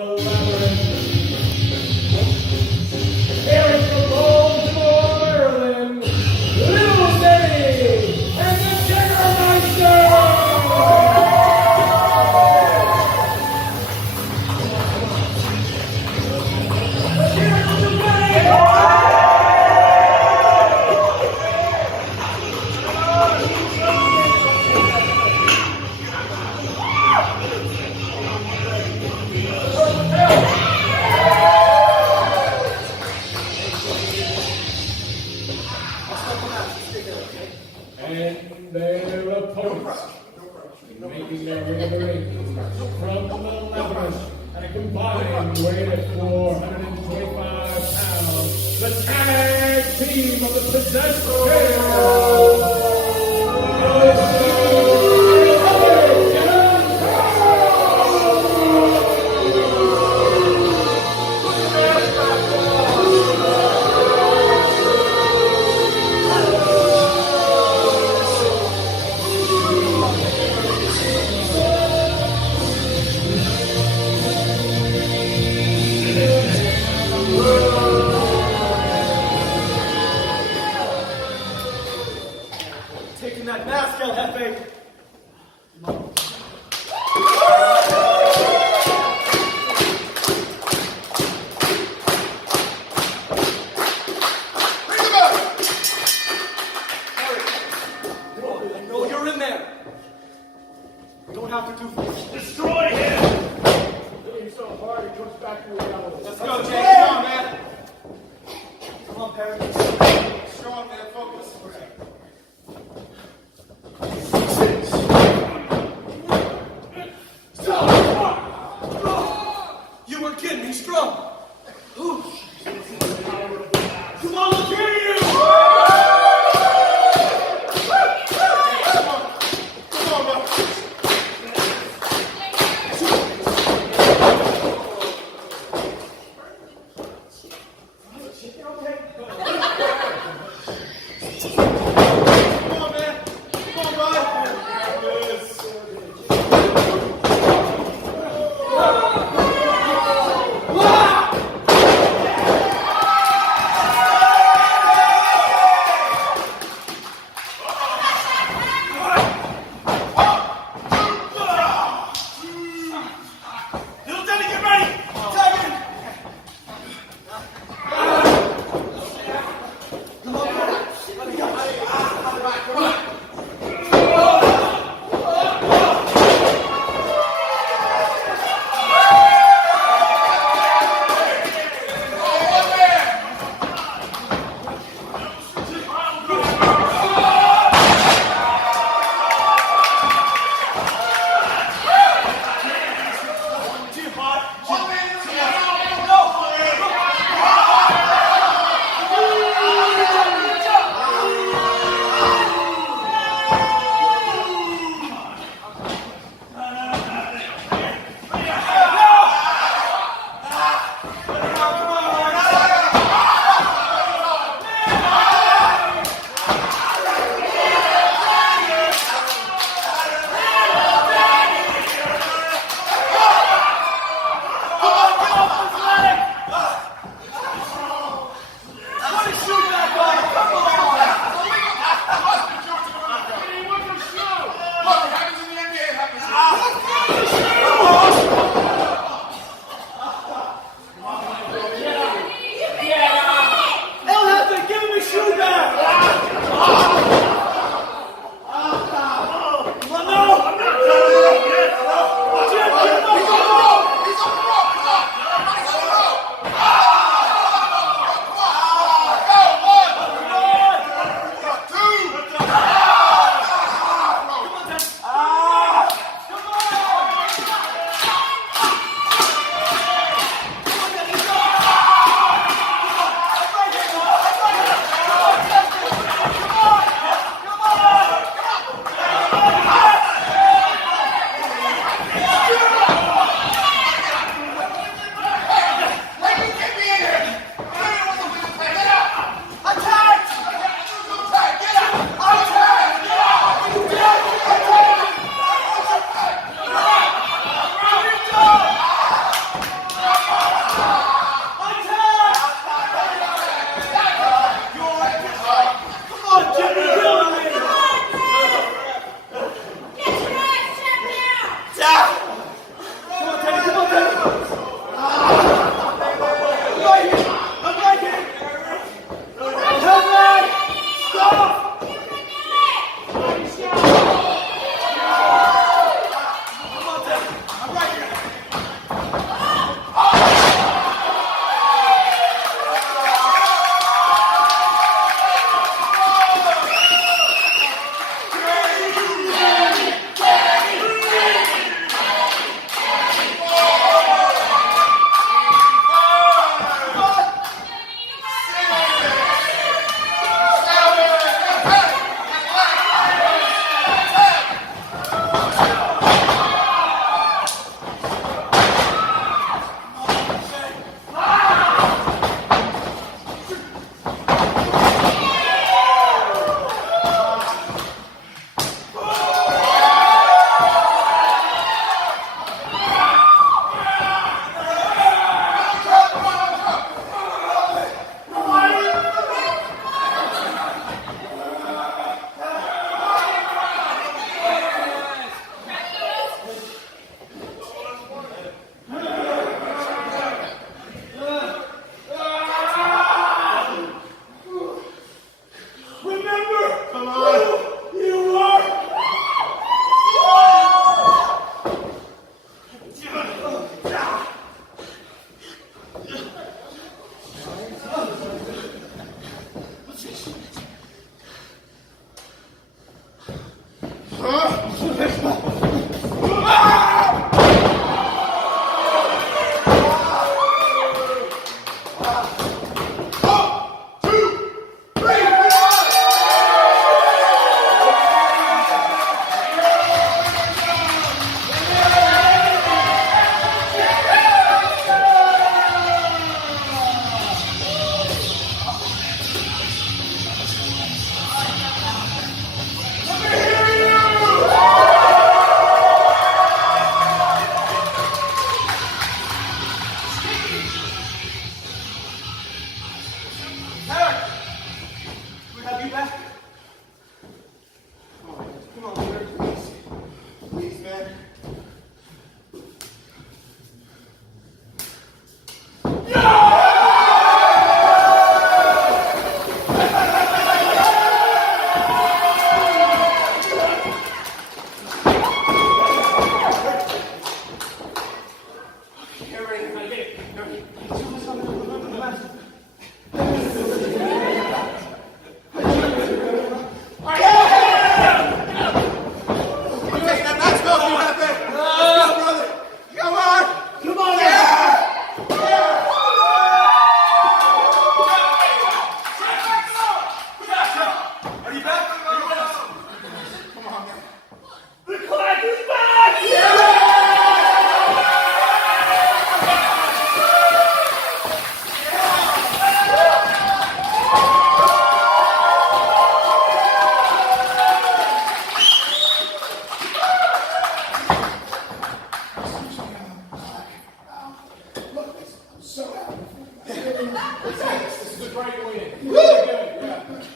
the labyrinth. Here is the Baltimore, Maryland, Little Denny and the Jagermeister! And their opponents, making their way to the ring from the labyrinth at a combined weight of 425 pounds, the tag team of the Possessed Tail. Taking that mask, El Jefe. I know you're in there. You don't have to do this. Destroy him! Hitting so hard he comes back to reality. Let's go, Jake. Come on, man. Come on, Parrot. Strong, man. Focus. You weren't kidding. He's strong. Ooh. Come on, let's hear you! Come on, bro. Come on, man. Come on, bud. Wow!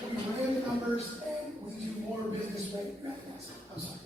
We ran the numbers and we do more business rate. I'm sorry.